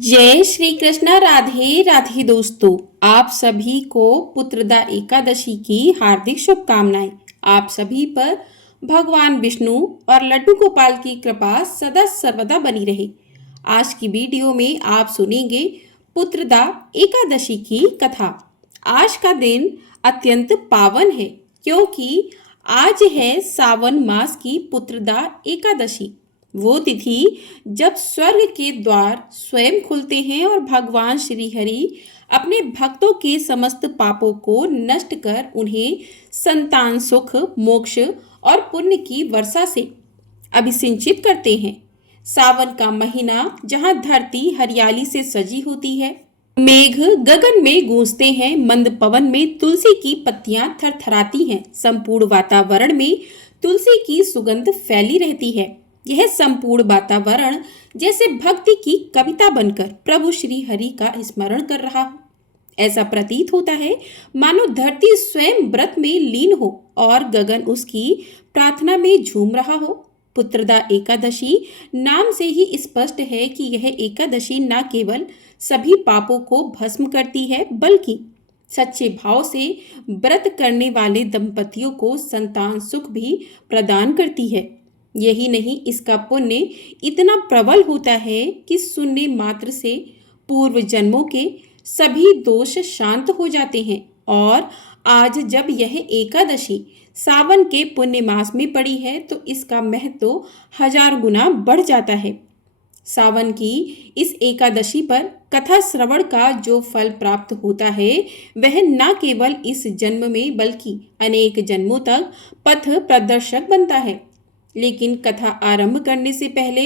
जय श्री कृष्णा। राधे राधे दोस्तों, आप सभी को पुत्रदा एकादशी की हार्दिक शुभकामनाएं। आप सभी पर भगवान विष्णु और लड्डू गोपाल की कृपा सदा सर्वदा बनी रहे। आज की वीडियो में आप सुनेंगे पुत्रदा एकादशी की कथा। आज का दिन अत्यंत पावन है क्योंकि आज है सावन मास की पुत्रदा एकादशी, वो तिथि जब स्वर्ग के द्वार स्वयं खुलते हैं और भगवान श्री हरि अपने भक्तों के समस्त पापों को नष्ट कर उन्हें संतान सुख, मोक्ष और पुण्य की वर्षा से अभिसिंचित करते हैं। सावन का महीना जहाँ धरती हरियाली से सजी होती है, मेघ गगन में गूंजते हैं, मंद पवन में तुलसी की पत्तियां थरथराती हैं, संपूर्ण वातावरण में तुलसी की सुगंध फैली रहती है। यह संपूर्ण वातावरण जैसे भक्ति की कविता बनकर प्रभु श्री हरि का स्मरण कर रहा हो। ऐसा प्रतीत होता है मानो धरती स्वयं व्रत में लीन हो और गगन उसकी प्रार्थना में झूम रहा हो। पुत्रदा एकादशी नाम से ही स्पष्ट है कि यह एकादशी न केवल सभी पापों को भस्म करती है बल्कि सच्चे भाव से व्रत करने वाले दंपतियों को संतान सुख भी प्रदान करती है। यही नहीं, इसका पुण्य इतना प्रबल होता है कि सुनने मात्र से पूर्व जन्मों के सभी दोष शांत हो जाते हैं। और आज जब यह एकादशी सावन के पुण्य मास में पड़ी है तो इसका महत्व 1000 गुना बढ़ जाता है। सावन की इस एकादशी पर कथा श्रवण का जो फल प्राप्त होता है वह न केवल इस जन्म में बल्कि अनेक जन्मों तक पथ प्रदर्शक बनता है। लेकिन कथा आरंभ करने से पहले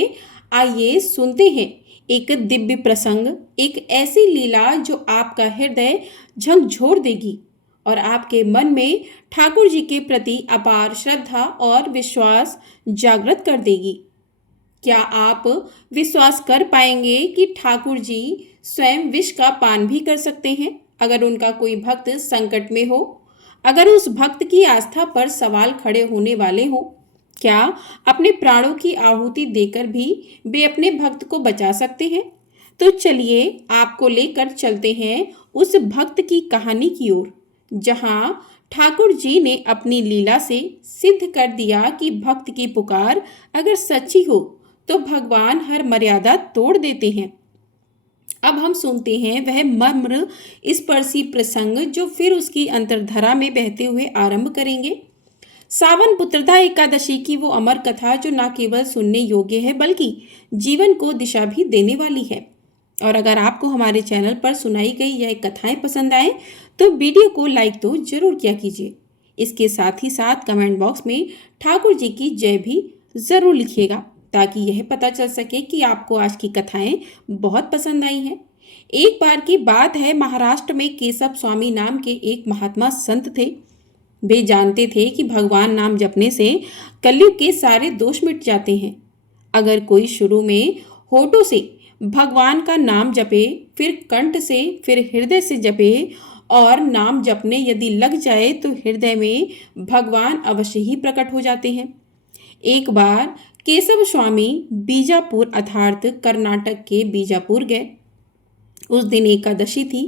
आइए सुनते हैं एक दिव्य प्रसंग, एक ऐसी लीला जो आपका हृदय झकझोर देगी और आपके मन में ठाकुर जी के प्रति अपार श्रद्धा और विश्वास जागृत कर देगी। क्या आप विश्वास कर पाएंगे कि ठाकुर जी स्वयं विष का पान भी कर सकते हैं अगर उनका कोई भक्त संकट में हो, अगर उस भक्त की आस्था पर सवाल खड़े होने वाले हो? क्या अपने प्राणों की आहुति देकर भी वे अपने भक्त को बचा सकते हैं? तो चलिए आपको लेकर चलते हैं उस भक्त की कहानी की ओर, जहां ठाकुर जी ने अपनी लीला से सिद्ध कर दिया कि भक्त की पुकार अगर सच्ची हो तो भगवान हर मर्यादा तोड़ देते हैं। अब हम सुनते हैं वह मर्म स्पर्शी प्रसंग जो फिर उसकी अंतर्धारा में बहते हुए आरंभ करेंगे। सावन पुत्रदा एकादशी की वो अमर कथा जो न केवल सुनने योग्य है बल्कि जीवन को दिशा भी देने वाली है। और अगर आपको हमारे चैनल पर सुनाई गई यह कथाएं पसंद आए तो वीडियो को लाइक तो जरूर किया कीजिए। इसके साथ ही साथ कमेंट बॉक्स में ठाकुर जी की जय भी जरूर लिखिएगा ताकि यह पता चल सके कि आपको आज की कथाएं बहुत पसंद आई हैं। एक बार की बात है, महाराष्ट्र में केशव स्वामी नाम के एक महात्मा संत थे। वे जानते थे कि भगवान नाम जपने से कलयुग के सारे दोष मिट जाते हैं। अगर कोई शुरू में होठों से भगवान का नाम जपे, फिर कंठ से, फिर हृदय से जपे और नाम जपने यदि लग जाए तो हृदय में भगवान अवश्य ही प्रकट हो जाते हैं। एक बार केशव स्वामी बीजापुर अर्थात कर्नाटक के बीजापुर गए। उस दिन एकादशी थी।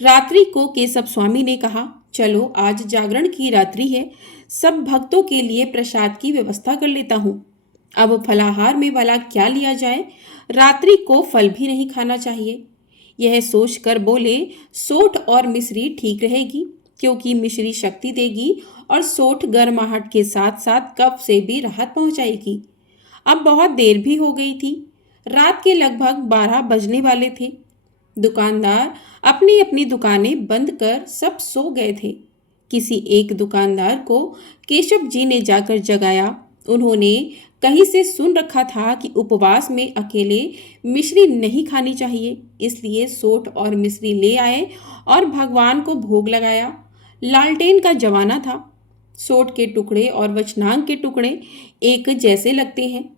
रात्रि को केशव स्वामी ने कहा, चलो आज जागरण की रात्रि है, सब भक्तों के लिए प्रसाद की व्यवस्था कर लेता हूँ। अब फलाहार में भला क्या लिया जाए, रात्रि को फल भी नहीं खाना चाहिए। यह सोचकर बोले, सोठ और मिश्री ठीक रहेगी क्योंकि मिश्री शक्ति देगी और सोठ गर्माहट के साथ साथ कफ से भी राहत पहुंचाएगी। अब बहुत देर भी हो गई थी, रात के लगभग 12 बजने वाले थे। दुकानदार अपनी अपनी दुकानें बंद कर सब सो गए थे। किसी एक दुकानदार को केशव जी ने जाकर जगाया। उन्होंने कहीं से सुन रखा था कि उपवास में अकेले मिश्री नहीं खानी चाहिए, इसलिए सोठ और मिश्री ले आए और भगवान को भोग लगाया। लालटेन का जमाना था। सोठ के टुकड़े और वचनांग के टुकड़े एक जैसे लगते हैं।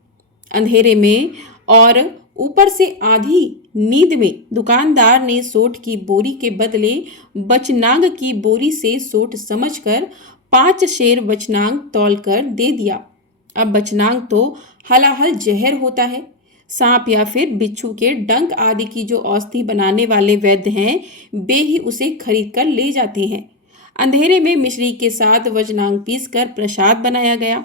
अंधेरे में और ऊपर से आधी नींद में दुकानदार ने सोठ की बोरी के बदले वचनांग की बोरी से सोठ समझकर 5 शेर वचनांग तौलकर दे दिया। अब वचनांग तो हलाहल जहर होता है, सांप या फिर बिच्छू के डंक आदि की जो औषधि बनाने वाले वैद्य हैं वे ही उसे खरीद कर ले जाते हैं। अंधेरे में मिश्री के साथ वजनांग पीसकर प्रसाद बनाया गया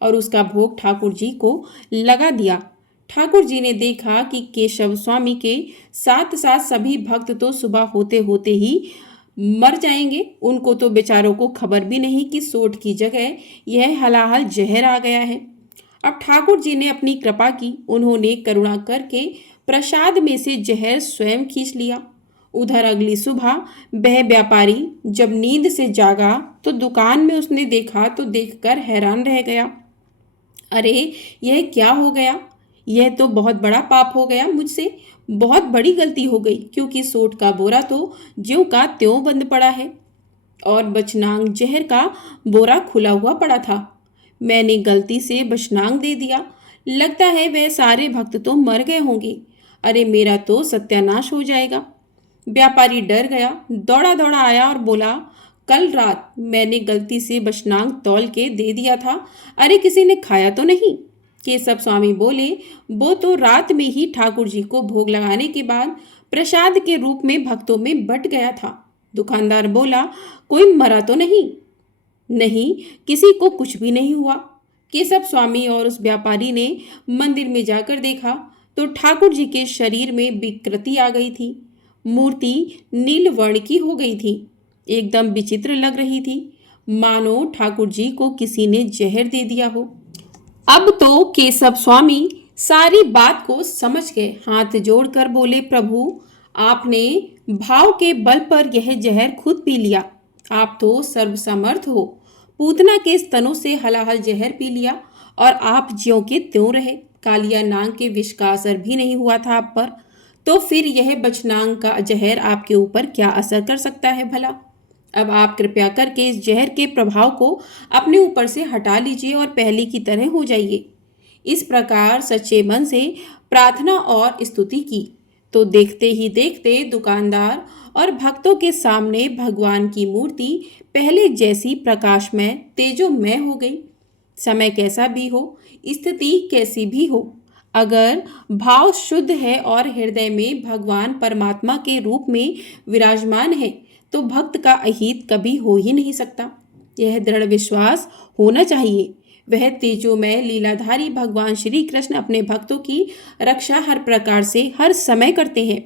और उसका भोग ठाकुर जी को लगा दिया। ठाकुर जी ने देखा कि केशव स्वामी के साथ साथ सभी भक्त तो सुबह होते होते ही मर जाएंगे। उनको तो बेचारों को खबर भी नहीं कि सोठ की जगह यह हलाहल जहर आ गया है। अब ठाकुर जी ने अपनी कृपा की। उन्होंने करुणा करके प्रसाद में से जहर स्वयं खींच लिया। उधर अगली सुबह वह व्यापारी जब नींद से जागा तो दुकान में उसने देखा तो देखकर हैरान रह गया। अरे यह क्या हो गया? यह तो बहुत बड़ा पाप हो गया मुझसे। बहुत बड़ी गलती हो गई, क्योंकि सोट का बोरा तो ज्यों का त्यों बंद पड़ा है और बचनांग जहर का बोरा खुला हुआ पड़ा था। मैंने गलती से बचनांग दे दिया। लगता है वह सारे भक्त तो मर गए होंगे। अरे मेरा तो सत्यानाश हो जाएगा। व्यापारी डर गया, दौड़ा दौड़ा आया और बोला, कल रात मैंने गलती से बचनांग तौल के दे दिया था। अरे किसी ने खाया तो नहीं? केशव स्वामी बोले, वो तो रात में ही ठाकुर जी को भोग लगाने के बाद प्रसाद के रूप में भक्तों में बंट गया था। दुकानदार बोला, कोई मरा तो नहीं? नहीं, किसी को कुछ भी नहीं हुआ। केशव स्वामी और उस व्यापारी ने मंदिर में जाकर देखा तो ठाकुर जी के शरीर में विकृति आ गई थी। मूर्ति नील वर्ण की हो गई थी, एकदम विचित्र लग रही थी, मानो ठाकुर जी को किसी ने जहर दे दिया हो। अब तो केशव स्वामी सारी बात को समझ गए। हाथ जोड़कर बोले, प्रभु आपने भाव के बल पर यह जहर खुद पी लिया। आप तो सर्वसमर्थ हो। पूतना के स्तनों से हलाहल जहर पी लिया और आप ज्यों के त्यों रहे। कालिया नाग के विष का असर भी नहीं हुआ था आप पर, तो फिर यह बचनांग का जहर आपके ऊपर क्या असर कर सकता है भला? अब आप कृपया करके इस जहर के प्रभाव को अपने ऊपर से हटा लीजिए और पहले की तरह हो जाइए। इस प्रकार सच्चे मन से प्रार्थना और स्तुति की तो देखते ही देखते दुकानदार और भक्तों के सामने भगवान की मूर्ति पहले जैसी प्रकाशमय तेजोमय हो गई। समय कैसा भी हो, स्थिति कैसी भी हो, अगर भाव शुद्ध है और हृदय में भगवान परमात्मा के रूप में विराजमान है तो भक्त का अहित कभी हो ही नहीं सकता। यह दृढ़ विश्वास होना चाहिए। वह तेजोमय लीलाधारी भगवान श्री कृष्ण अपने भक्तों की रक्षा हर प्रकार से हर समय करते हैं।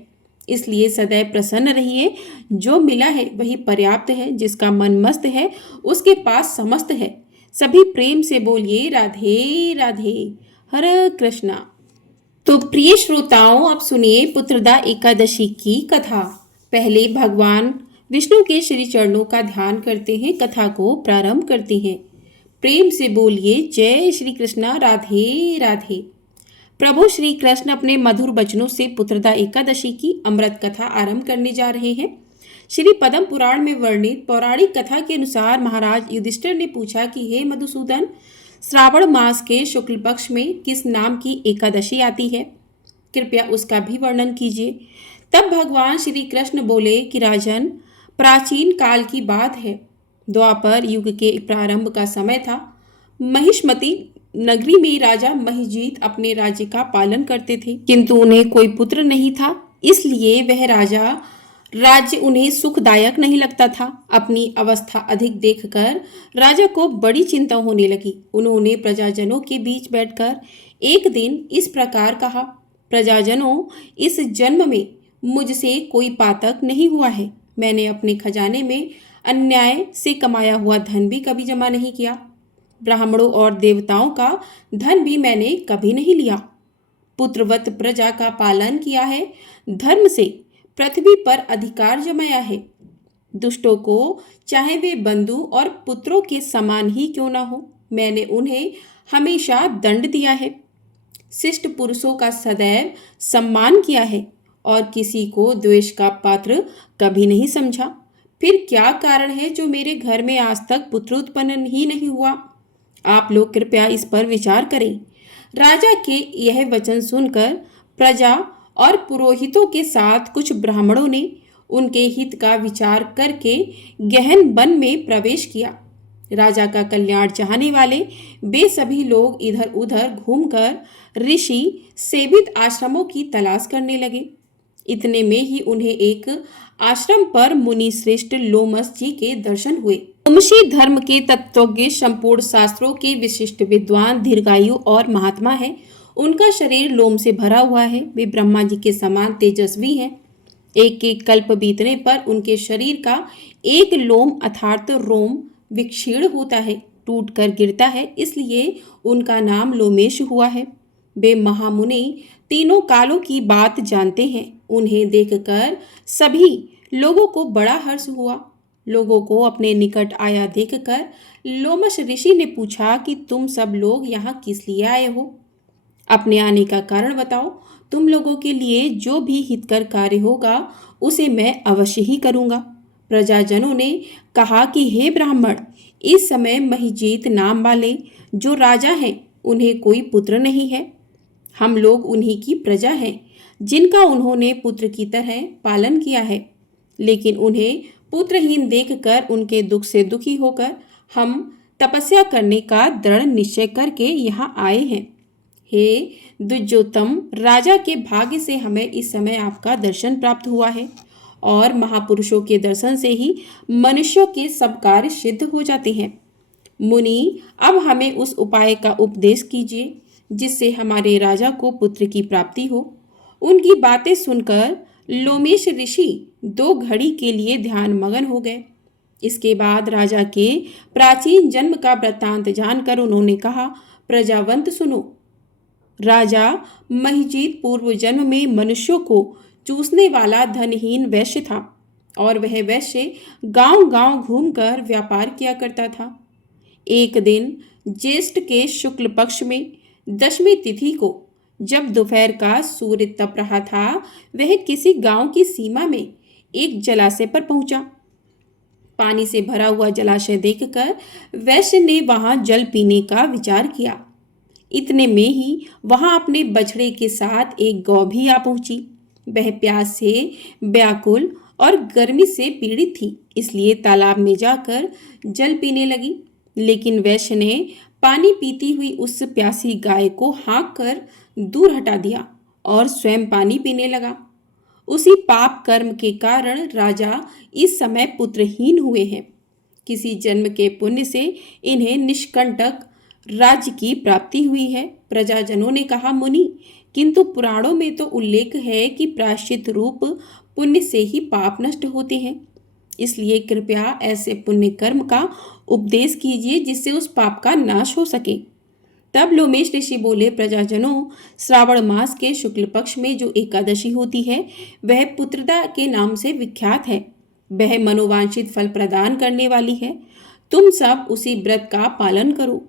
इसलिए सदैव प्रसन्न रहिए। जो मिला है वही पर्याप्त है। जिसका मन मस्त है उसके पास समस्त है। सभी प्रेम से बोलिए, राधे राधे, हरे कृष्णा। तो प्रिय श्रोताओं, अब सुनिए पुत्रदा एकादशी की कथा। पहले भगवान विष्णु के श्री चरणों का ध्यान करते हैं, कथा को प्रारंभ करते हैं। प्रेम से बोलिए, जय श्री कृष्णा, राधे राधे। प्रभु श्री कृष्ण अपने मधुर वचनों से पुत्रदा एकादशी की अमृत कथा आरंभ करने जा रहे हैं। श्री पद्म पुराण में वर्णित पौराणिक कथा के अनुसार महाराज युधिष्ठिर ने पूछा कि हे मधुसूदन, श्रावण मास के शुक्ल पक्ष में किस नाम की एकादशी आती है? कृपया उसका भी वर्णन कीजिए। तब भगवान श्री कृष्ण बोले कि राजन, प्राचीन काल की बात है। द्वापर युग के प्रारंभ का समय था। महिष्मती नगरी में राजा महिजीत अपने राज्य का पालन करते थे, किंतु उन्हें कोई पुत्र नहीं था। इसलिए वह राज्य उन्हें सुखदायक नहीं लगता था। अपनी अवस्था अधिक देखकर राजा को बड़ी चिंता होने लगी। उन्होंने प्रजाजनों के बीच बैठकर एक दिन इस प्रकार कहा, प्रजाजनों, इस जन्म में मुझसे कोई पातक नहीं हुआ है। मैंने अपने खजाने में अन्याय से कमाया हुआ धन भी कभी जमा नहीं किया। ब्राह्मणों और देवताओं का धन भी मैंने कभी नहीं लिया। पुत्रवत प्रजा का पालन किया है। धर्म से पृथ्वी पर अधिकार जमाया है। दुष्टों को, चाहे वे बंधु और पुत्रों के समान ही क्यों ना हो, मैंने उन्हें हमेशा दंड दिया है। शिष्ट पुरुषों का सदैव सम्मान किया है और किसी को द्वेष का पात्र कभी नहीं समझा। फिर क्या कारण है जो मेरे घर में आज तक पुत्र उत्पन्न ही नहीं हुआ? आप लोग कृपया इस पर विचार करें। राजा के यह वचन सुनकर प्रजा और पुरोहितों के साथ कुछ ब्राह्मणों ने उनके हित का विचार करके गहन वन में प्रवेश किया। राजा का कल्याण चाहने वाले वे सभी लोग इधर उधर घूमकर ऋषि सेवित आश्रमों की तलाश करने लगे। इतने में ही उन्हें एक आश्रम पर मुनि श्रेष्ठ लोमस जी के दर्शन हुए। लोमशी धर्म के तत्वज्ञ, संपूर्ण शास्त्रों के विशिष्ट विद्वान, दीर्घायु और महात्मा है। उनका शरीर लोम से भरा हुआ है। वे ब्रह्मा जी के समान तेजस्वी हैं। एक एक कल्प बीतने पर उनके शरीर का एक लोम अर्थात रोम विक्षीण होता है, टूट कर गिरता है, इसलिए उनका नाम लोमेश हुआ है। वे महामुनि तीनों कालों की बात जानते हैं। उन्हें देखकर सभी लोगों को बड़ा हर्ष हुआ। लोगों को अपने निकट आया देखकर लोमश ऋषि ने पूछा कि तुम सब लोग यहाँ किस लिए आए हो? अपने आने का कारण बताओ। तुम लोगों के लिए जो भी हितकर कार्य होगा उसे मैं अवश्य ही करूँगा। प्रजाजनों ने कहा कि हे ब्राह्मण, इस समय महिजीत नाम वाले जो राजा हैं उन्हें कोई पुत्र नहीं है। हम लोग उन्हीं की प्रजा हैं जिनका उन्होंने पुत्र की तरह पालन किया है, लेकिन उन्हें पुत्रहीन देखकर उनके दुख से दुखी होकर हम तपस्या करने का दृढ़ निश्चय करके यहाँ आए हैं। हे द्विजोत्तम, राजा के भाग्य से हमें इस समय आपका दर्शन प्राप्त हुआ है और महापुरुषों के दर्शन से ही मनुष्यों के सब कार्य सिद्ध हो जाते हैं। मुनि, अब हमें उस उपाय का उपदेश कीजिए जिससे हमारे राजा को पुत्र की प्राप्ति हो। उनकी बातें सुनकर लोमेश ऋषि 2 घड़ी के लिए ध्यान मगन हो गए। इसके बाद राजा के प्राचीन जन्म का वृत्तांत जानकर उन्होंने कहा, प्रजावंत सुनो। राजा महिजीत पूर्व जन्म में मनुष्यों को चूसने वाला धनहीन वैश्य था और वह वैश्य गांव-गांव घूमकर व्यापार किया करता था। एक दिन ज्येष्ठ के शुक्ल पक्ष में 10वीं तिथि को जब दोपहर का सूर्य तप रहा था, वह किसी गांव की सीमा में एक जलाशय पर पहुंचा। पानी से भरा हुआ जलाशय देखकर वैश्य ने वहां जल पीने का विचार किया। इतने में ही वहां अपने बछड़े के साथ एक गौ भी आ पहुंची। वह प्यास से व्याकुल और गर्मी से पीड़ित थी, इसलिए तालाब में जाकर जल पीने लगी। लेकिन वैश्य ने पानी पीती हुई उस प्यासी गाय को हाँक कर दूर हटा दिया और स्वयं पानी पीने लगा। उसी पाप कर्म के कारण राजा इस समय पुत्रहीन हुए हैं। किसी जन्म के पुण्य से इन्हें निष्कंटक राज्य की प्राप्ति हुई है। प्रजाजनों ने कहा, मुनि, किंतु पुराणों में तो उल्लेख है कि प्रायश्चित रूप पुण्य से ही पाप नष्ट होते हैं। इसलिए कृपया ऐसे पुण्य कर्म का उपदेश कीजिए जिससे उस पाप का नाश हो सके। तब लोमेश ऋषि बोले, प्रजाजनों, श्रावण मास के शुक्ल पक्ष में जो एकादशी होती है वह पुत्रदा के नाम से विख्यात है। वह मनोवांछित फल प्रदान करने वाली है। तुम सब उसी व्रत का पालन करो।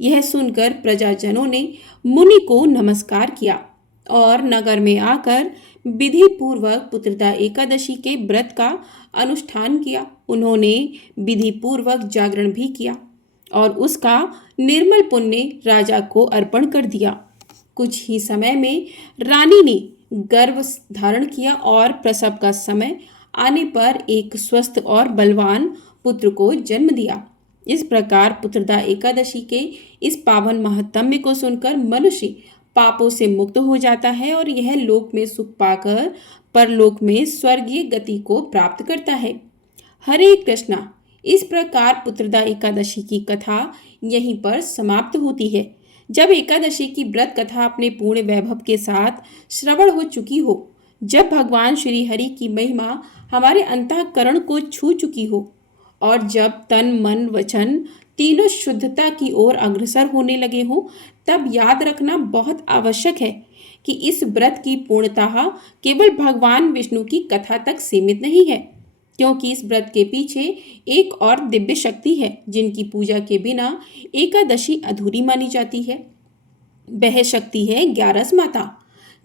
यह सुनकर प्रजाजनों ने मुनि को नमस्कार किया और नगर में आकर विधि पूर्वक पुत्रदा एकादशी के व्रत का अनुष्ठान किया। उन्होंने विधि पूर्वक जागरण भी किया और उसका निर्मल पुण्य राजा को अर्पण कर दिया। कुछ ही समय में रानी ने गर्भ धारण किया और प्रसव का समय आने पर एक स्वस्थ और बलवान पुत्र को जन्म दिया। इस प्रकार पुत्रदा एकादशी के इस पावन महत्म्य को सुनकर मनुष्य पापों से मुक्त हो जाता है और यह लोक में सुख पाकर परलोक में स्वर्गीय गति को प्राप्त करता है। हरे कृष्णा। इस प्रकार पुत्रदा एकादशी की कथा यहीं पर समाप्त होती है। जब एकादशी की व्रत कथा अपने पूर्ण वैभव के साथ श्रवण हो चुकी हो, जब भगवान श्री हरि की महिमा हमारे अंतःकरण को छू चुकी हो और जब तन मन वचन तीनों शुद्धता की ओर अग्रसर होने लगे हो, तब याद रखना बहुत आवश्यक है कि इस व्रत की पूर्णता केवल भगवान विष्णु की कथा तक सीमित नहीं है, क्योंकि इस व्रत के पीछे एक और दिव्य शक्ति है जिनकी पूजा के बिना एकादशी अधूरी मानी जाती है। वह शक्ति है ग्यारस माता।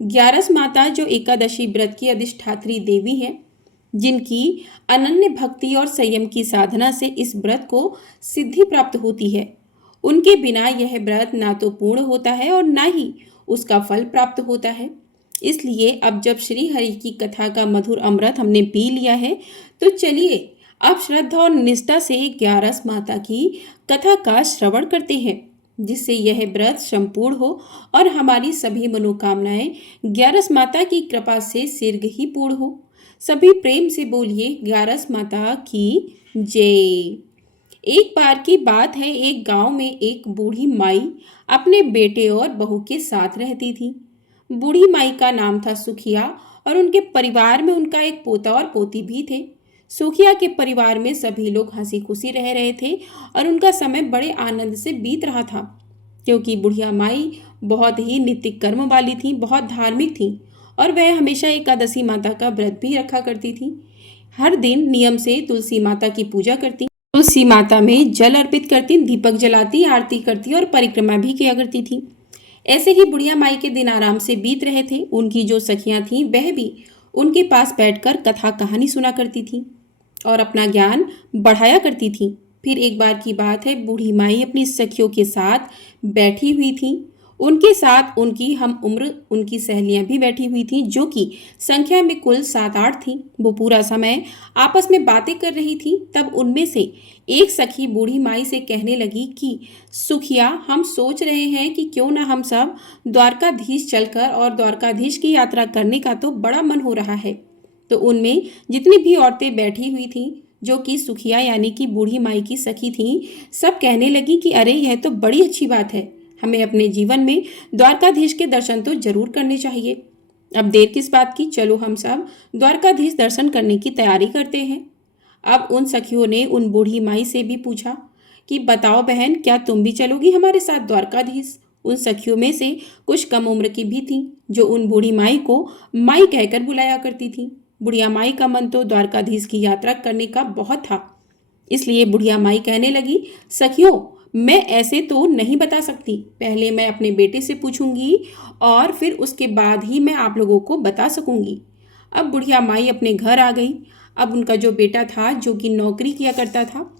ग्यारस माता जो एकादशी व्रत की अधिष्ठात्री देवी है, जिनकी अनन्य भक्ति और संयम की साधना से इस व्रत को सिद्धि प्राप्त होती है। उनके बिना यह व्रत ना तो पूर्ण होता है और ना ही उसका फल प्राप्त होता है। इसलिए अब जब श्री हरि की कथा का मधुर अमृत हमने पी लिया है, तो चलिए आप श्रद्धा और निष्ठा से ग्यारस माता की कथा का श्रवण करते हैं, जिससे यह व्रत संपूर्ण हो और हमारी सभी मनोकामनाएं ग्यारस माता की कृपा से शीघ्र ही पूर्ण हो। सभी प्रेम से बोलिए ग्यारस माता की जय। एक बार की बात है, एक गांव में एक बूढ़ी माई अपने बेटे और बहू के साथ रहती थी। बूढ़ी माई का नाम था सुखिया और उनके परिवार में उनका एक पोता और पोती भी थे। सुखिया के परिवार में सभी लोग हंसी खुशी रह रहे थे और उनका समय बड़े आनंद से बीत रहा था, क्योंकि बुढ़िया माई बहुत ही नित्य कर्म वाली थी, बहुत धार्मिक थी और वह हमेशा एकादशी माता का व्रत भी रखा करती थी। हर दिन नियम से तुलसी माता की पूजा करती, तुलसी माता में जल अर्पित करती, दीपक जलाती, आरती करती और परिक्रमा भी किया करती थी। ऐसे ही बुढ़िया माई के दिन आराम से बीत रहे थे। उनकी जो सखियां थीं वह भी उनके पास बैठकर कथा कहानी सुना करती थीं और अपना ज्ञान बढ़ाया करती थीं। फिर एक बार की बात है, बूढ़ी माई अपनी सखियों के साथ बैठी हुई थीं। उनके साथ उनकी हम उम्र उनकी सहेलियां भी बैठी हुई थीं, जो कि संख्या में कुल 7-8 थीं। वो पूरा समय आपस में बातें कर रही थीं। तब उनमें से एक सखी बूढ़ी माई से कहने लगी कि सुखिया, हम सोच रहे हैं कि क्यों ना हम सब द्वारकाधीश चलकर और द्वारकाधीश की यात्रा करने का तो बड़ा मन हो रहा है। तो उनमें जितनी भी औरतें बैठी हुई थीं, जो कि सुखिया यानी कि बूढ़ी माई की सखी थीं, सब कहने लगी कि अरे यह तो बड़ी अच्छी बात है, हमें अपने जीवन में द्वारकाधीश के दर्शन तो जरूर करने चाहिए। अब देर किस बात की, चलो हम सब द्वारकाधीश दर्शन करने की तैयारी करते हैं। अब उन सखियों ने उन बूढ़ी माई से भी पूछा कि बताओ बहन, क्या तुम भी चलोगी हमारे साथ द्वारकाधीश? उन सखियों में से कुछ कम उम्र की भी थीं, जो उन बूढ़ी माई को माई कहकर बुलाया करती थीं। बुढ़िया माई का मन तो द्वारकाधीश की यात्रा करने का बहुत था, इसलिए बुढ़िया माई कहने लगी, सखियों, मैं ऐसे तो नहीं बता सकती, पहले मैं अपने बेटे से पूछूंगी और फिर उसके बाद ही मैं आप लोगों को बता सकूंगी। अब बुढ़िया माई अपने घर आ गई। अब उनका जो बेटा था, जो कि नौकरी किया करता था,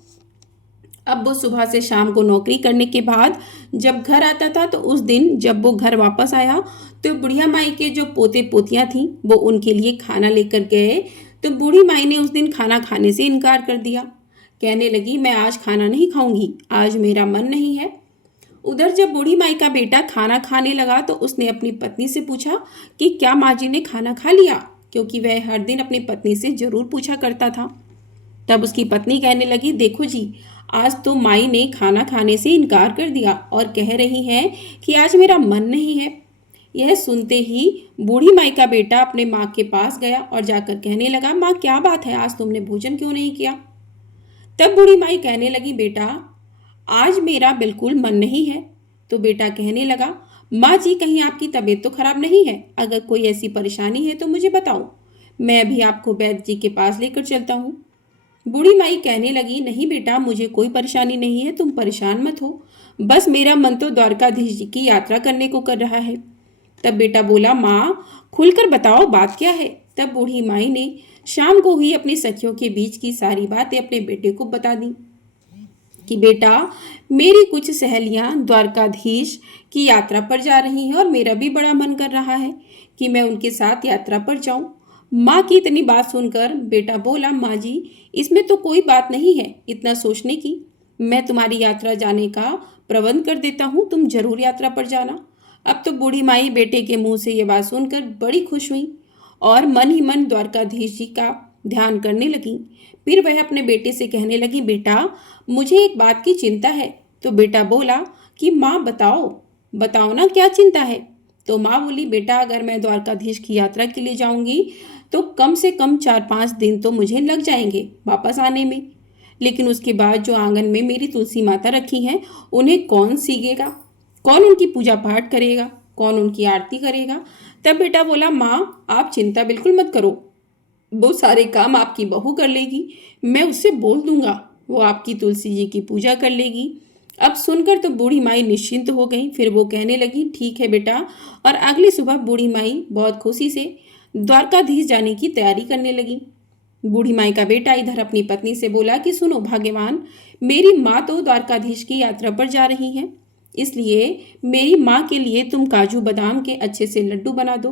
अब वो सुबह से शाम को नौकरी करने के बाद जब घर आता था, तो उस दिन जब वो घर वापस आया तो बुढ़िया माई के जो पोते पोतियां थीं वो उनके लिए खाना लेकर गए। तो बूढ़ी माई ने उस दिन खाना खाने से इनकार कर दिया, कहने लगी, मैं आज खाना नहीं खाऊंगी, आज मेरा मन नहीं है। उधर जब बूढ़ी माई का बेटा खाना खाने लगा तो उसने अपनी पत्नी से पूछा कि क्या माँ जी ने खाना खा लिया, क्योंकि वह हर दिन अपनी पत्नी से जरूर पूछा करता था। तब उसकी पत्नी कहने लगी, देखो जी, आज तो माई ने खाना खाने से इनकार कर दिया और कह रही हैं कि आज मेरा मन नहीं है। यह सुनते ही बूढ़ी माई का बेटा अपने माँ के पास गया और जाकर कहने लगा, माँ क्या बात है, आज तुमने भोजन क्यों नहीं किया? तब बूढ़ी माई कहने लगी, बेटा आज मेरा बिल्कुल मन नहीं है। तो बेटा कहने लगा, माँ जी, कहीं आपकी तबीयत तो खराब नहीं है? अगर कोई ऐसी परेशानी है तो मुझे बताओ, मैं अभी आपको वैद्य जी के पास लेकर चलता हूँ। बूढ़ी माई कहने लगी, नहीं बेटा, मुझे कोई परेशानी नहीं है, तुम परेशान मत हो, बस मेरा मन तो द्वारकाधीश जी की यात्रा करने को कर रहा है। तब बेटा बोला, माँ खुलकर बताओ बात क्या है? तब बूढ़ी माई ने शाम को ही अपनी सखियों के बीच की सारी बातें अपने बेटे को बता दी कि बेटा, मेरी कुछ सहेलियां द्वारकाधीश की यात्रा पर जा रही हैं और मेरा भी बड़ा मन कर रहा है कि मैं उनके साथ यात्रा पर जाऊं। माँ की इतनी बात सुनकर बेटा बोला, माँ जी, इसमें तो कोई बात नहीं है इतना सोचने की, मैं तुम्हारी यात्रा जाने का प्रबंध कर देता हूँ, तुम जरूर यात्रा पर जाना। अब तो बूढ़ी माई बेटे के मुंह से ये बात सुनकर बड़ी खुश हुई और मन ही मन द्वारकाधीश जी का ध्यान करने लगी। फिर वह अपने बेटे से कहने लगी, बेटा मुझे एक बात की चिंता है। तो बेटा बोला कि माँ बताओ, बताओ ना क्या चिंता है? तो माँ बोली, बेटा अगर मैं द्वारकाधीश की यात्रा के लिए जाऊंगी तो कम से कम 4-5 दिन तो मुझे लग जाएंगे वापस आने में, लेकिन उसके बाद जो आंगन में मेरी तुलसी माता रखी हैं उन्हें कौन सीगेगा, कौन उनकी पूजा पाठ करेगा, कौन उनकी आरती करेगा? तब बेटा बोला, माँ आप चिंता बिल्कुल मत करो, वो सारे काम आपकी बहू कर लेगी, मैं उससे बोल दूंगा, वो आपकी तुलसी जी की पूजा कर लेगी। अब सुनकर तो बूढ़ी माई निश्चिंत हो गई। फिर वो कहने लगी, ठीक है बेटा। और अगली सुबह बूढ़ी माई बहुत खुशी से द्वारकाधीश जाने की तैयारी करने लगी। बूढ़ी माई का बेटा इधर अपनी पत्नी से बोला कि सुनो भाग्यवान, मेरी माँ तो द्वारकाधीश की यात्रा पर जा रही हैं, इसलिए मेरी माँ के लिए तुम काजू बादाम के अच्छे से लड्डू बना दो,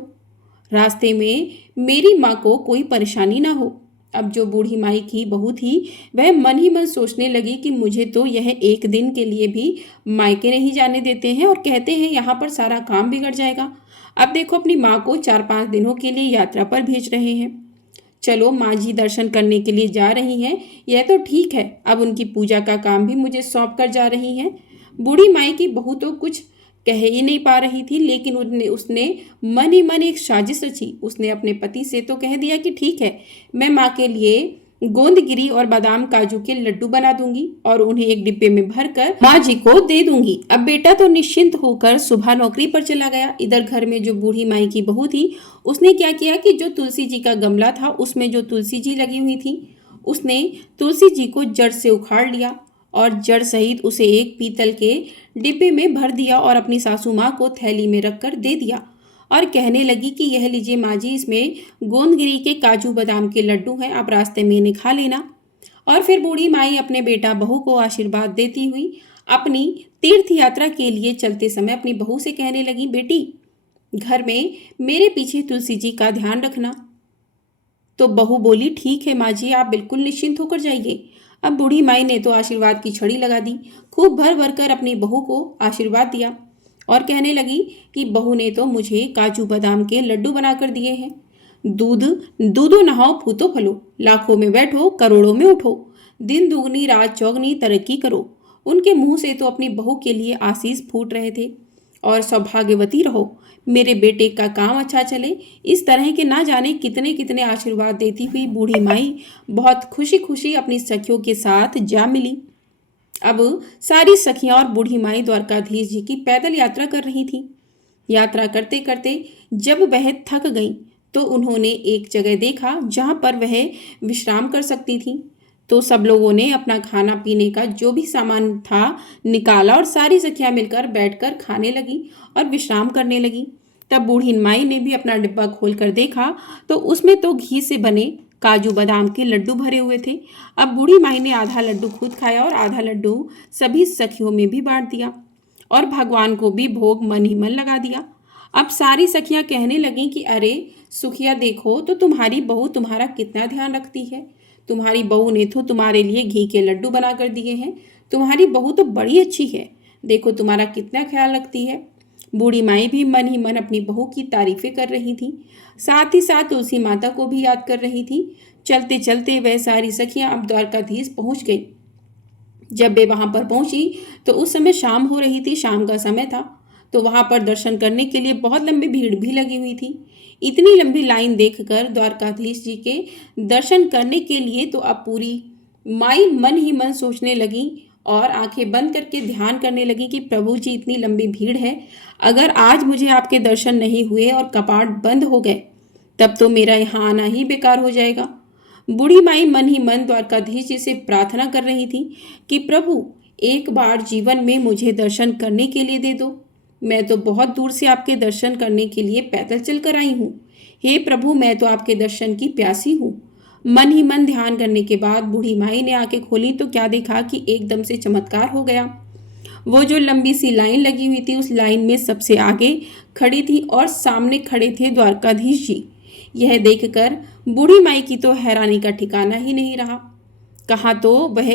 रास्ते में मेरी माँ को कोई परेशानी ना हो। अब जो बूढ़ी माई की बहू थी वह मन ही मन सोचने लगी कि मुझे तो यह एक दिन के लिए भी मायके नहीं जाने देते हैं और कहते हैं यहाँ पर सारा काम बिगड़ जाएगा। अब देखो अपनी माँ को 4-5 दिनों के लिए यात्रा पर भेज रहे हैं। चलो माँ जी दर्शन करने के लिए जा रही हैं, यह तो ठीक है। अब उनकी पूजा का काम भी मुझे सौंप कर जा रही हैं। बूढ़ी माई की बहू तो कुछ कह ही नहीं पा रही थी, लेकिन उसने मन ही मन एक साजिश रची। उसने अपने पति से तो कह दिया कि ठीक है, मैं माँ के लिए गोंदगिरी और बादाम काजू के लड्डू बना दूंगी और उन्हें एक डिब्बे में भरकर माँ जी को दे दूंगी। अब बेटा तो निश्चिंत होकर सुबह नौकरी पर चला गया। इधर घर में जो बूढ़ी माई की बहू थी उसने क्या किया कि जो तुलसी जी का गमला था उसमें जो तुलसी जी लगी हुई थी उसने तुलसी जी को जड़ से उखाड़ लिया और जड़ सहित उसे एक पीतल के डिब्बे में भर दिया और अपनी सासू माँ को थैली में रखकर दे दिया और कहने लगी कि यह लीजिए माँ जी, इसमें गोंदगिरी के काजू बादाम के लड्डू हैं, आप रास्ते में इन्हें खा लेना। और फिर बूढ़ी माई अपने बेटा बहू को आशीर्वाद देती हुई अपनी तीर्थ यात्रा के लिए चलते समय अपनी बहू से कहने लगी, बेटी घर में मेरे पीछे तुलसी जी का ध्यान रखना। तो बहू बोली, ठीक है माँ जी, आप बिल्कुल निश्चिंत होकर जाइए। अब बूढ़ी माई ने तो आशीर्वाद की छड़ी लगा दी, खूब भर भर कर अपनी बहू को आशीर्वाद दिया और कहने लगी कि बहू ने तो मुझे काजू बादाम के लड्डू बनाकर दिए हैं। दूध दूधो नहाओ फूतो फलो, लाखों में बैठो करोड़ों में उठो, दिन दुगनी रात चौगनी तरक्की करो। उनके मुंह से तो अपनी बहू के लिए आशीष फूट रहे थे। और सौभाग्यवती रहो, मेरे बेटे का काम अच्छा चले, इस तरह के ना जाने कितने कितने आशीर्वाद देती हुई बूढ़ी माई बहुत खुशी खुशी अपनी सखियों के साथ जा मिली। अब सारी सखियां और बूढ़ी माई द्वारकाधीश जी की पैदल यात्रा कर रही थी। यात्रा करते करते जब वह थक गईं तो उन्होंने एक जगह देखा जहां पर वह विश्राम कर सकती थी। तो सब लोगों ने अपना खाना पीने का जो भी सामान था निकाला और सारी सखियां मिलकर बैठकर खाने लगी और विश्राम करने लगी। तब बूढ़ी माई ने भी अपना डिब्बा खोल कर देखा तो उसमें तो घी से बने काजू बादाम के लड्डू भरे हुए थे। अब बूढ़ी माई ने आधा लड्डू खुद खाया और आधा लड्डू सभी सखियों में भी बांट दिया और भगवान को भी भोग मन ही मन लगा दिया। अब सारी सखियां कहने लगीं कि अरे सुखिया, देखो तो तुम्हारी बहू तुम्हारा कितना ध्यान रखती है। तुम्हारी बहू ने तो तुम्हारे लिए घी के लड्डू बना कर दिए हैं। तुम्हारी बहू तो बड़ी अच्छी है, देखो तुम्हारा कितना ख्याल रखती है। बूढ़ी माई भी मन ही मन अपनी बहू की तारीफें कर रही थी, साथ ही साथ तुलसी माता को भी याद कर रही थी। चलते चलते वह सारी सखियां अब द्वारकाधीश पहुंच गई। जब वे वहां पर पहुंची तो उस समय शाम हो रही थी, शाम का समय था। तो वहां पर दर्शन करने के लिए बहुत लंबी भीड़ भी लगी हुई थी। इतनी लंबी लाइन देखकर द्वारकाधीश जी के दर्शन करने के लिए तो अब पूरी माई मन ही मन सोचने लगी और आंखें बंद करके ध्यान करने लगी कि प्रभु जी इतनी लंबी भीड़ है, अगर आज मुझे आपके दर्शन नहीं हुए और कपाट बंद हो गए तब तो मेरा यहाँ आना ही बेकार हो जाएगा। बूढ़ी माई मन ही मन द्वारकाधीश जी से प्रार्थना कर रही थी कि प्रभु एक बार जीवन में मुझे दर्शन करने के लिए दे दो। मैं तो बहुत दूर से आपके दर्शन करने के लिए पैदल चल कर आई हूँ। हे प्रभु, मैं तो आपके दर्शन की प्यासी हूँ। मन ही मन ध्यान करने के बाद बूढ़ी माई ने आंखें खोली तो क्या देखा कि एकदम से चमत्कार हो गया। वो जो लंबी सी लाइन लगी हुई थी उस लाइन में सबसे आगे खड़ी थी और सामने खड़े थे द्वारकाधीश जी। यह देखकर बूढ़ी माई की तो हैरानी का ठिकाना ही नहीं रहा। कहाँ तो वह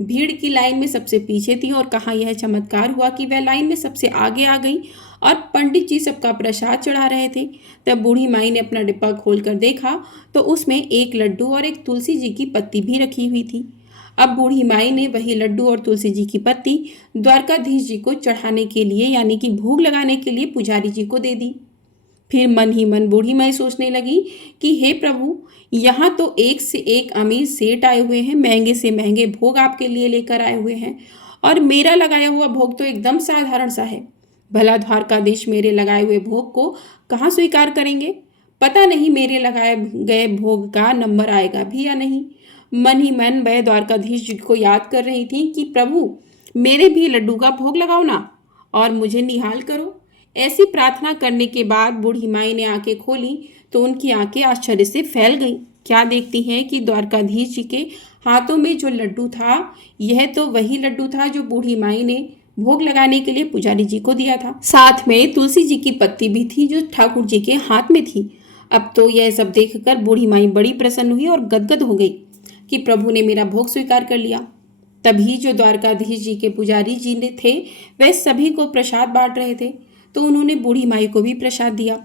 भीड़ की लाइन में सबसे पीछे थी और कहाँ यह चमत्कार हुआ कि वह लाइन में सबसे आगे आ गई और पंडित जी सबका प्रसाद चढ़ा रहे थे। तब बूढ़ी माई ने अपना डिब्बा खोलकर देखा तो उसमें एक लड्डू और एक तुलसी जी की पत्ती भी रखी हुई थी। अब बूढ़ी माई ने वही लड्डू और तुलसी जी की पत्ती द्वारकाधीश जी को चढ़ाने के लिए यानी कि भोग लगाने के लिए पुजारी जी को दे दी। फिर मन ही मन बूढ़ी माई सोचने लगी कि हे प्रभु, यहाँ तो एक से एक अमीर सेठ आए हुए हैं, महंगे से महंगे भोग आपके लिए लेकर आए हुए हैं और मेरा लगाया हुआ भोग तो एकदम साधारण सा है। भला द्वारकाधीश मेरे लगाए हुए भोग को कहाँ स्वीकार करेंगे। पता नहीं मेरे लगाए गए भोग का नंबर आएगा भी या नहीं। मन ही मन वह द्वारकाधीश जी को याद कर रही थी कि प्रभु मेरे भी लड्डू का भोग लगाओ ना और मुझे निहाल करो। ऐसी प्रार्थना करने के बाद बूढ़ी माई ने आंखें खोली तो उनकी आंखें आश्चर्य से फैल गईं। क्या देखती हैं कि द्वारकाधीश जी के हाथों में जो लड्डू था यह तो वही लड्डू था जो बूढ़ी माई ने भोग लगाने के लिए पुजारी जी को दिया था। साथ में तुलसी जी की पत्ती भी थी जो ठाकुर जी के हाथ में थी। अब तो यह सब देखकर बूढ़ी माई बड़ी प्रसन्न हुई और गदगद हो गई कि प्रभु ने मेरा भोग स्वीकार कर लिया। तभी जो द्वारकाधीश जी के पुजारी जी ने थे वह सभी को प्रसाद बांट रहे थे, तो उन्होंने बूढ़ी माई को भी प्रसाद दिया।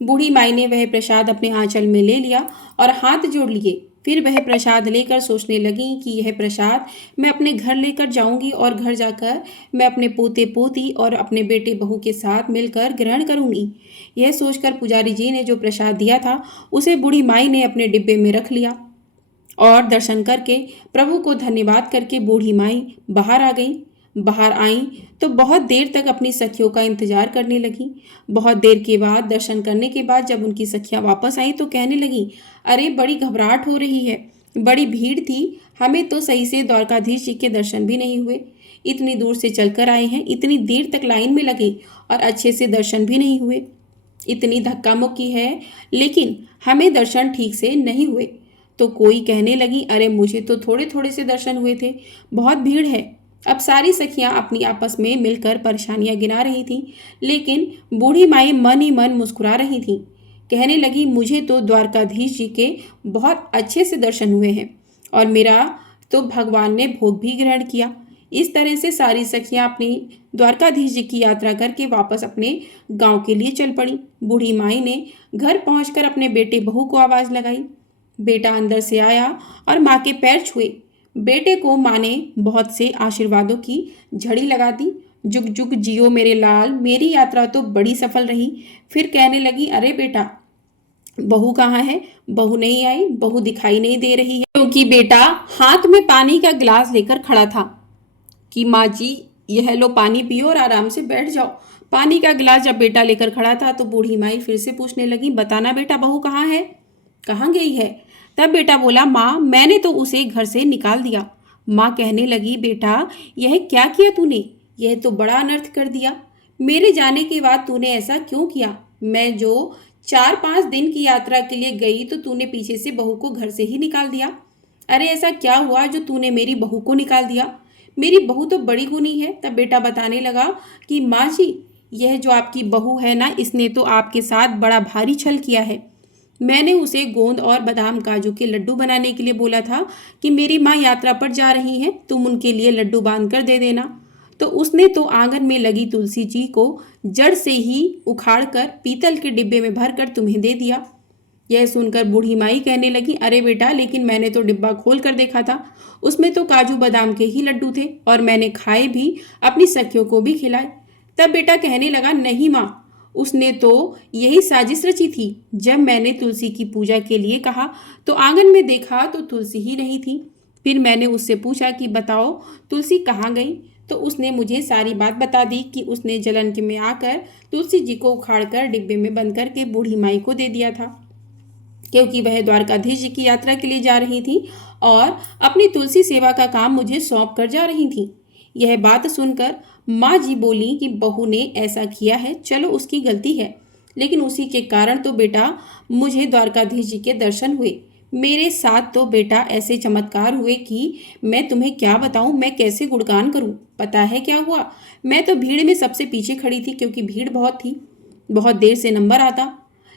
बूढ़ी माई ने वह प्रसाद अपने आंचल में ले लिया और हाथ जोड़ लिए। फिर वह प्रसाद लेकर सोचने लगी कि यह प्रसाद मैं अपने घर लेकर जाऊंगी और घर जाकर मैं अपने पोते पोती और अपने बेटे बहू के साथ मिलकर ग्रहण करूंगी। यह सोचकर पुजारी जी ने जो प्रसाद दिया था उसे बूढ़ी माई ने अपने डिब्बे में रख लिया और दर्शन करके प्रभु को धन्यवाद करके बूढ़ी माई बाहर आ गई। बाहर आई तो बहुत देर तक अपनी सखियों का इंतजार करने लगी। बहुत देर के बाद दर्शन करने के बाद जब उनकी सखियां वापस आई तो कहने लगी, अरे बड़ी घबराहट हो रही है, बड़ी भीड़ थी, हमें तो सही से द्वारकाधीश जी के दर्शन भी नहीं हुए। इतनी दूर से चलकर आए हैं, इतनी देर तक लाइन में लगे और अच्छे से दर्शन भी नहीं हुए। इतनी धक्का मुक्की है लेकिन हमें दर्शन ठीक से नहीं हुए। तो कोई कहने लगी, अरे मुझे तो थोड़े थोड़े से दर्शन हुए थे, बहुत भीड़ है। अब सारी सखियां अपनी आपस में मिलकर परेशानियां गिना रही थीं, लेकिन बूढ़ी माई मन ही मन मुस्कुरा रही थीं। कहने लगी, मुझे तो द्वारकाधीश जी के बहुत अच्छे से दर्शन हुए हैं और मेरा तो भगवान ने भोग भी ग्रहण किया। इस तरह से सारी सखियां अपनी द्वारकाधीश जी की यात्रा करके वापस अपने गांव के लिए चल पड़ी। बूढ़ी माई ने घर पहुंचकर अपने बेटे बहू को आवाज लगाई। बेटा अंदर से आया और माँ के पैर छुए। बेटे को माँ ने बहुत से आशीर्वादों की झड़ी लगा दी। जुग जुग जियो मेरे लाल, मेरी यात्रा तो बड़ी सफल रही। फिर कहने लगी, अरे बेटा बहू कहाँ है? बहू नहीं आई, बहू दिखाई नहीं दे रही है, क्योंकि बेटा हाथ में पानी का गिलास लेकर खड़ा था कि माँ जी यह लो पानी पियो और आराम से बैठ जाओ। पानी का गिलास जब बेटा लेकर खड़ा था तो बूढ़ी माई फिर से पूछने लगी, बताना बेटा बहू कहाँ है, कहाँ गई है? तब बेटा बोला, माँ मैंने तो उसे घर से निकाल दिया। माँ कहने लगी, बेटा यह क्या किया तूने? यह तो बड़ा अनर्थ कर दिया। मेरे जाने के बाद तूने ऐसा क्यों किया? मैं जो 4-5 दिन की यात्रा के लिए गई तो तूने पीछे से बहू को घर से ही निकाल दिया। अरे ऐसा क्या हुआ जो तूने मेरी बहू को निकाल दिया? मेरी बहू तो बड़ी गुनी है। तब बेटा बताने लगा कि माँ जी यह जो आपकी बहू है ना, इसने तो आपके साथ बड़ा भारी छल किया है। मैंने उसे गोंद और बादाम काजू के लड्डू बनाने के लिए बोला था कि मेरी माँ यात्रा पर जा रही हैं, तुम उनके लिए लड्डू बांध कर दे देना। तो उसने तो आंगन में लगी तुलसी जी को जड़ से ही उखाड़कर पीतल के डिब्बे में भरकर तुम्हें दे दिया। यह सुनकर बूढ़ी माई कहने लगी, अरे बेटा लेकिन मैंने तो डिब्बा खोल कर देखा था, उसमें तो काजू बादाम के ही लड्डू थे और मैंने खाए भी, अपनी सखियों को भी खिलाए। तब बेटा कहने लगा, नहीं माँ, उसने तो यही साजिश रची थी। जब मैंने तुलसी की पूजा के लिए कहा तो आंगन में देखा तो तुलसी ही नहीं थी। फिर मैंने उससे पूछा कि बताओ तुलसी कहाँ गई? तो उसने मुझे सारी बात बता दी कि उसने जलन के में आकर तुलसी जी को उखाड़कर डिब्बे में बंद करके बूढ़ी माई को दे दिया था, क्योंकि वह द्वारकाधीश जी की यात्रा के लिए जा रही थी और अपनी तुलसी सेवा का काम मुझे सौंप कर जा रही थी। यह बात सुनकर माँ जी बोली कि बहू ने ऐसा किया है, चलो उसकी गलती है, लेकिन उसी के कारण तो बेटा मुझे द्वारकाधीश जी के दर्शन हुए। मेरे साथ तो बेटा ऐसे चमत्कार हुए कि मैं तुम्हें क्या बताऊं, मैं कैसे गुणगान करूं। पता है क्या हुआ? मैं तो भीड़ में सबसे पीछे खड़ी थी, क्योंकि भीड़ बहुत थी, बहुत देर से नंबर आता।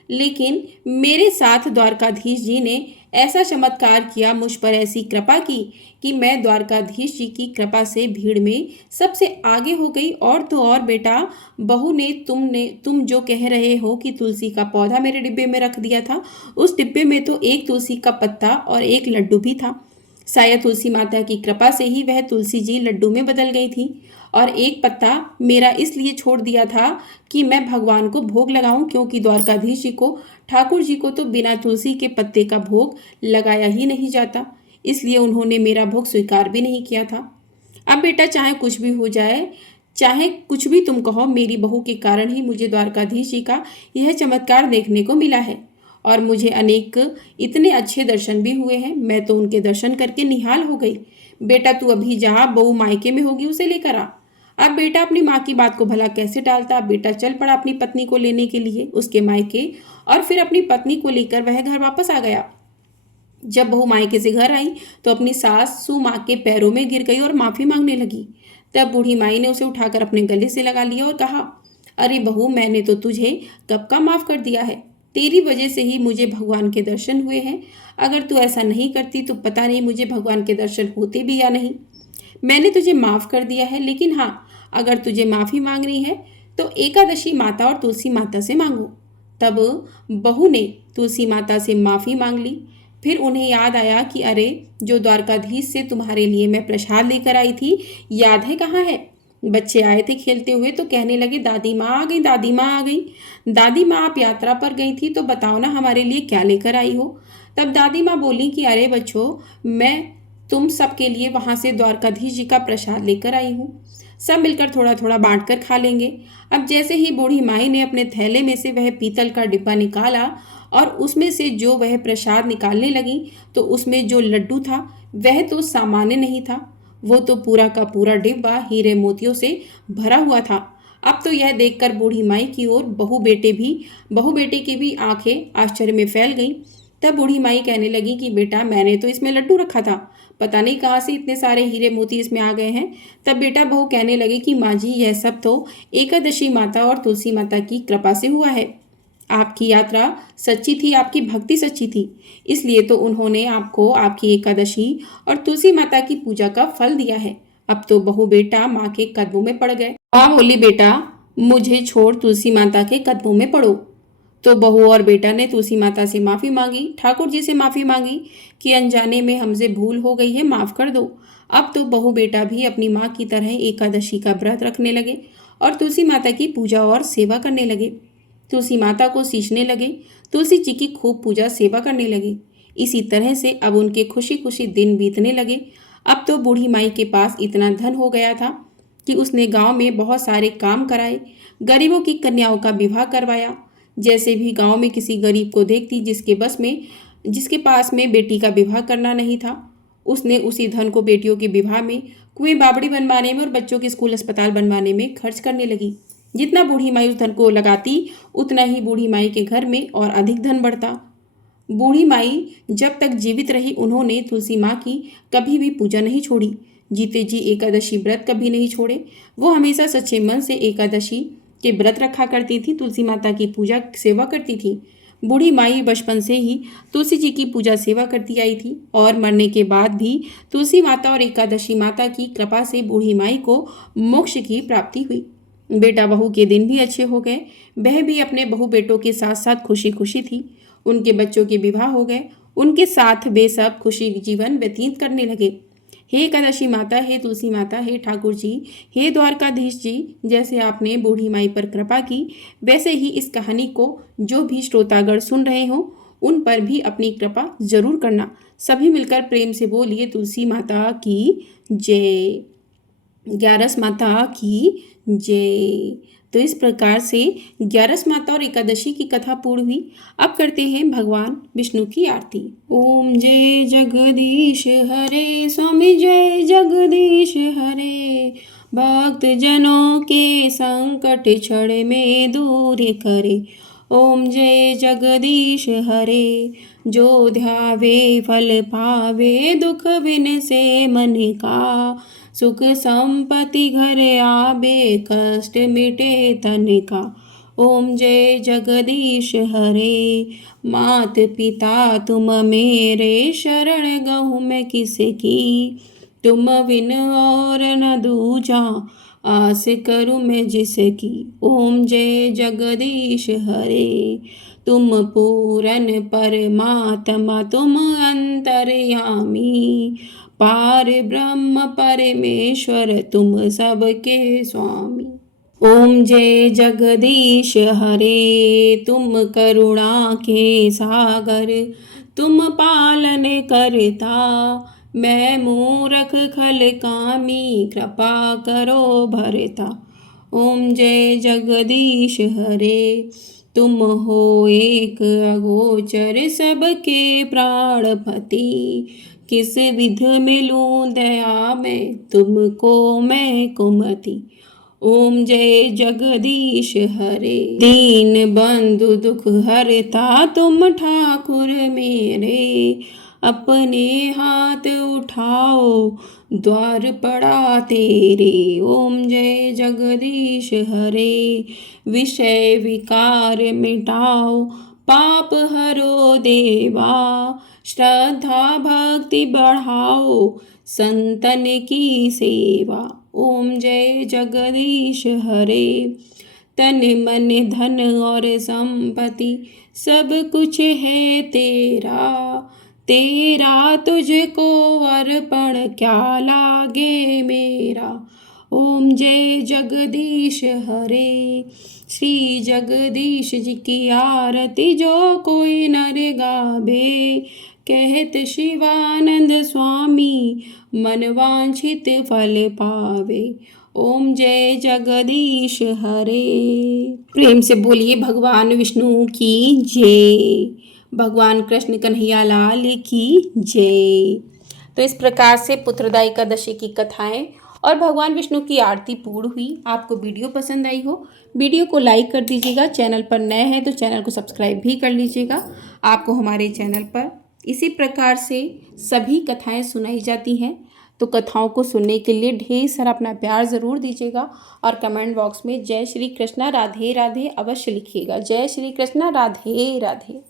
लेकिन मेरे साथ द्वारकाधीश जी ने ऐसा चमत्कार किया, मुझ पर ऐसी कृपा की कि मैं द्वारकाधीश जी की कृपा से भीड़ में सबसे आगे हो गई। और तो और बेटा, बहू ने तुम जो कह रहे हो कि तुलसी का पौधा मेरे डिब्बे में रख दिया था, उस डिब्बे में तो एक तुलसी का पत्ता और एक लड्डू भी था। शायद तुलसी माता की कृपा से ही वह तुलसी जी लड्डू में बदल गई थी। और एक पत्ता मेरा इसलिए छोड़ दिया था कि मैं भगवान को भोग लगाऊं, क्योंकि द्वारकाधीश जी को, ठाकुर जी को तो बिना तुलसी के पत्ते का भोग लगाया ही नहीं जाता, इसलिए उन्होंने मेरा भोग स्वीकार भी नहीं किया था। अब बेटा चाहे कुछ भी हो जाए, चाहे कुछ भी तुम कहो, मेरी बहू के कारण ही मुझे द्वारकाधीश जी का यह चमत्कार देखने को मिला है और मुझे अनेक इतने अच्छे दर्शन भी हुए हैं। मैं तो उनके दर्शन करके निहाल हो गई। बेटा तू अभी जा, बहू मायके में होगी, उसे लेकर आ। अब बेटा अपनी माँ की बात को भला कैसे टालता। बेटा चल पड़ा अपनी पत्नी को लेने के लिए उसके मायके, और फिर अपनी पत्नी को लेकर वह घर वापस आ गया। जब बहू मायके से घर आई तो अपनी सासू माँ के पैरों में गिर गई और माफ़ी मांगने लगी। तब बूढ़ी माई ने उसे उठाकर अपने गले से लगा लिया और कहा, अरे बहू, मैंने तो तुझे कब का माफ़ कर दिया है। तेरी वजह से ही मुझे भगवान के दर्शन हुए हैं। अगर तू ऐसा नहीं करती तो पता नहीं मुझे भगवान के दर्शन होते भी या नहीं। मैंने तुझे माफ़ कर दिया है, लेकिन हाँ, अगर तुझे माफ़ी मांगनी है तो एकादशी माता और तुलसी माता से मांगो। तब बहू ने तुलसी माता से माफ़ी मांग ली। फिर उन्हें याद आया कि अरे, जो द्वारकाधीश से तुम्हारे लिए मैं प्रसाद लेकर आई थी, याद है कहाँ है? बच्चे आए थे खेलते हुए तो कहने लगे, दादी माँ आ गई, दादी माँ आ गई। दादी माँ, आप यात्रा पर गई थी तो बताओ ना हमारे लिए क्या लेकर आई हो। तब दादी माँ बोली कि अरे बच्चों, मैं तुम सबके लिए वहाँ से द्वारकाधीश जी का प्रसाद लेकर आई हूँ। सब मिलकर थोड़ा थोड़ा बांट कर खा लेंगे। अब जैसे ही बूढ़ी माई ने अपने थैले में से वह पीतल का डिब्बा निकाला और उसमें से जो वह प्रसाद निकालने लगी, तो उसमें जो लड्डू था वह तो सामान्य नहीं था, वो तो पूरा का पूरा डिब्बा हीरे मोतियों से भरा हुआ था। अब तो यह देखकर बूढ़ी माई की ओर बहू बेटे की भी आंखें आश्चर्य में फैल गईं। तब बूढ़ी माई कहने लगी कि बेटा, मैंने तो इसमें लड्डू रखा था, पता नहीं कहाँ से इतने सारे हीरे मोती इसमें आ गए हैं। तब बेटा बहू कहने लगे कि माँ जी, यह सब तो एकादशी माता और तुलसी माता की कृपा से हुआ है। आपकी यात्रा सच्ची थी, आपकी भक्ति सच्ची थी, इसलिए तो उन्होंने आपको आपकी एकादशी और तुलसी माता की पूजा का फल दिया है। अब तो बहू बेटा माँ के कदमों में पड़ गए। माँ बोली, बेटा मुझे छोड़ तुलसी माता के कदमों में पड़ो। तो बहू और बेटा ने तुलसी माता से माफ़ी मांगी, ठाकुर जी से माफ़ी मांगी कि अनजाने में हमसे भूल हो गई है, माफ़ कर दो। अब तो बहू बेटा भी अपनी माँ की तरह एकादशी का व्रत रखने लगे और तुलसी माता की पूजा और सेवा करने लगे। तुलसी माता को सींचने लगे, तुलसी जी की खूब पूजा सेवा करने लगे। इसी तरह से अब उनके खुशी खुशी दिन बीतने लगे। अब तो बूढ़ी माई के पास इतना धन हो गया था कि उसने गांव में बहुत सारे काम कराए, गरीबों की कन्याओं का विवाह करवाया। जैसे भी गांव में किसी गरीब को देखती जिसके पास में बेटी का विवाह करना नहीं था, उसने उसी धन को बेटियों के विवाह में, कुएं बावड़ी बनवाने में और बच्चों के स्कूल अस्पताल बनवाने में खर्च करने लगी। जितना बूढ़ी माई उस धन को लगाती, उतना ही बूढ़ी माई के घर में और अधिक धन बढ़ता। बूढ़ी माई जब तक जीवित रही, उन्होंने तुलसी माँ की कभी भी पूजा नहीं छोड़ी। जीते जी एकादशी व्रत कभी नहीं छोड़े। वो हमेशा सच्चे मन से एकादशी के व्रत रखा करती थी, तुलसी माता की पूजा सेवा करती थी। बूढ़ी माई बचपन से ही तुलसी जी की पूजा सेवा करती आई थी और मरने के बाद भी तुलसी माता और एकादशी माता की कृपा से बूढ़ी माई को मोक्ष की प्राप्ति हुई। बेटा बहू के दिन भी अच्छे हो गए। वह भी अपने बहू बेटों के साथ साथ खुशी खुशी थी। उनके बच्चों के विवाह हो गए। उनके साथ वे सब खुशी जीवन व्यतीत करने लगे। हे एकादशी माता, हे तुलसी माता, हे ठाकुर जी, हे द्वारकाधीश जी, जैसे आपने बूढ़ी माई पर कृपा की, वैसे ही इस कहानी को जो भी श्रोतागण सुन रहे हो उन पर भी अपनी कृपा जरूर करना। सभी मिलकर प्रेम से बोलिए, तुलसी माता की जय, ग्यारस माता की जय। तो इस प्रकार से ग्यारस माता और एकादशी की कथा पूर्ण हुई। अब करते हैं भगवान विष्णु की आरती। ओम जय जगदीश हरे, स्वामी जय जगदीश हरे, भक्त जनों के संकट क्षण में दूर करे। ओम जय जगदीश हरे, जो ध्यावे फल पावे, दुख बिन से मन का, सुख संपत्ति घर आबे, कष्ट मिटे तन का। ओम जय जगदीश हरे, मात पिता तुम मेरे, शरण गहूँ मैं किसकी, तुम बिन और न दूजा, आस करूँ मैं जिसकी। ओम जय जगदीश हरे, तुम पूरन परमात्मा, तुम अंतर्यामी, पार ब्रह्म परमेश्वर, तुम सबके स्वामी। ओम जय जगदीश हरे, तुम करुणा के सागर, तुम पालन करता, मैं मूरख खल कामी, कृपा करो भरता। ओम जय जगदीश हरे, तुम हो एक अगोचर, सबके प्राणपति, किस विध मिलूं दया में, तुमको मैं कुमति। ओम जय जगदीश हरे, दीन बंधु दुख हरता, तुम ठाकुर मेरे, अपने हाथ उठाओ, द्वार पड़ा तेरे। ओम जय जगदीश हरे, विषय विकार मिटाओ, पाप हरो देवा, श्रद्धा भक्ति बढ़ाओ, संतन की सेवा। ओम जय जगदीश हरे। तन मन धन और संपत्ति सब कुछ है तेरा, तेरा तुझको अर्पण क्या लागे मेरा। ओम जय जगदीश हरे। श्री जगदीश जी की आरती जो कोई नर गावे, कहत शिवानंद स्वामी मन वांछित फल पावे। ओम जय जगदीश हरे। प्रेम से बोलिए भगवान विष्णु की जय, भगवान कृष्ण कन्हैया लाल की जय। तो इस प्रकार से पुत्रदा एकादशी की कथाएं और भगवान विष्णु की आरती पूर्ण हुई। आपको वीडियो पसंद आई हो, वीडियो को लाइक कर दीजिएगा। चैनल पर नए हैं तो चैनल को सब्सक्राइब भी कर लीजिएगा। आपको हमारे चैनल पर इसी प्रकार से सभी कथाएं सुनाई जाती हैं, तो कथाओं को सुनने के लिए ढेर सारा अपना प्यार ज़रूर दीजिएगा और कमेंट बॉक्स में जय श्री कृष्णा राधे राधे अवश्य लिखिएगा। जय श्री कृष्णा राधे राधे।